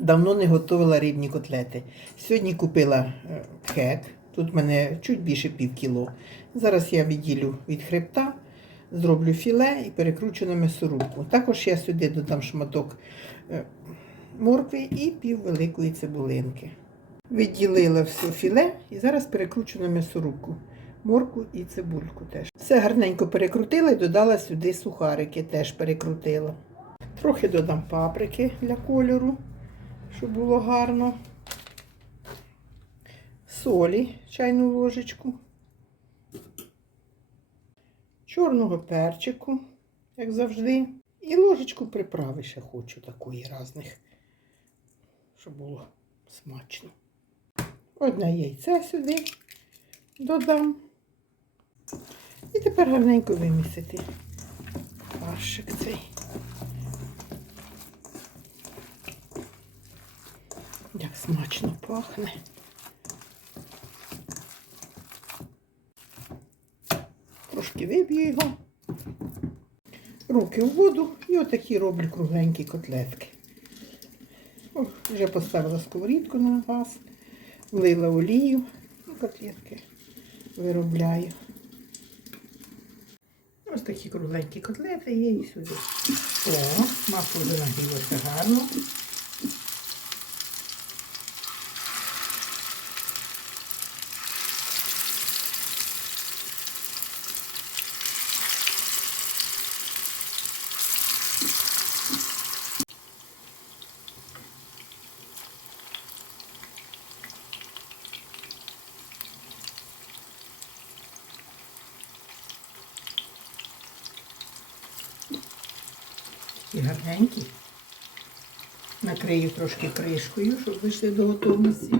Давно не готувала рибні котлети. Сьогодні купила е, хек. Тут в мене чуть більше пів кіло. Зараз я відділю від хребта, зроблю філе і перекручу на м'ясорубку. Також я сюди додам шматок е, моркви і пів великої цибулинки. Відділила все філе і зараз перекручу на м'ясорубку. Морку і цибульку теж. Все гарненько перекрутила і додала сюди сухарики, теж перекрутила. Трохи додам паприки для кольору, щоб було гарно. Солі, чайну ложечку. Чорного перчику, як завжди. І ложечку приправи ще хочу такої різних, щоб було смачно. Одне яйце сюди додам. І тепер гарненько вимісити фаршик цей. Смачно пахне. Трошки виб'ю його. Руки в воду і отакі роблю кругленькі котлетки. О, вже поставила сковорідку на газ, влила олію і котлетки виробляю. Ось такі кругленькі котлети є і сюди. О, масло вже нагрілося гарно. І гарненькі. Накрию трошки кришкою, щоб вийшли до готовності.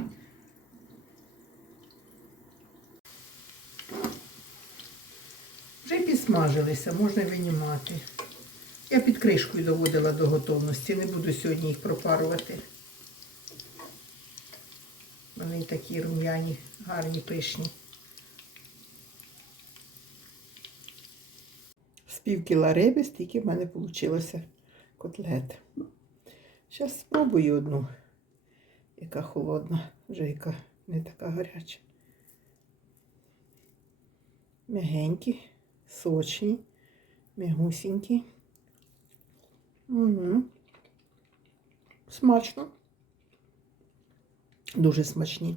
Вже підсмажилися, можна винімати. Я під кришкою доводила до готовності, не буду сьогодні їх пропарувати. Вони такі рум'яні, гарні, пишні. З кіла риби стільки в мене вийшло котлет. Зараз спробую одну, яка холодна, вже яка не така гаряча. Мягенькі, сочні, мягусінькі. Угу. Смачно. Дуже смачні.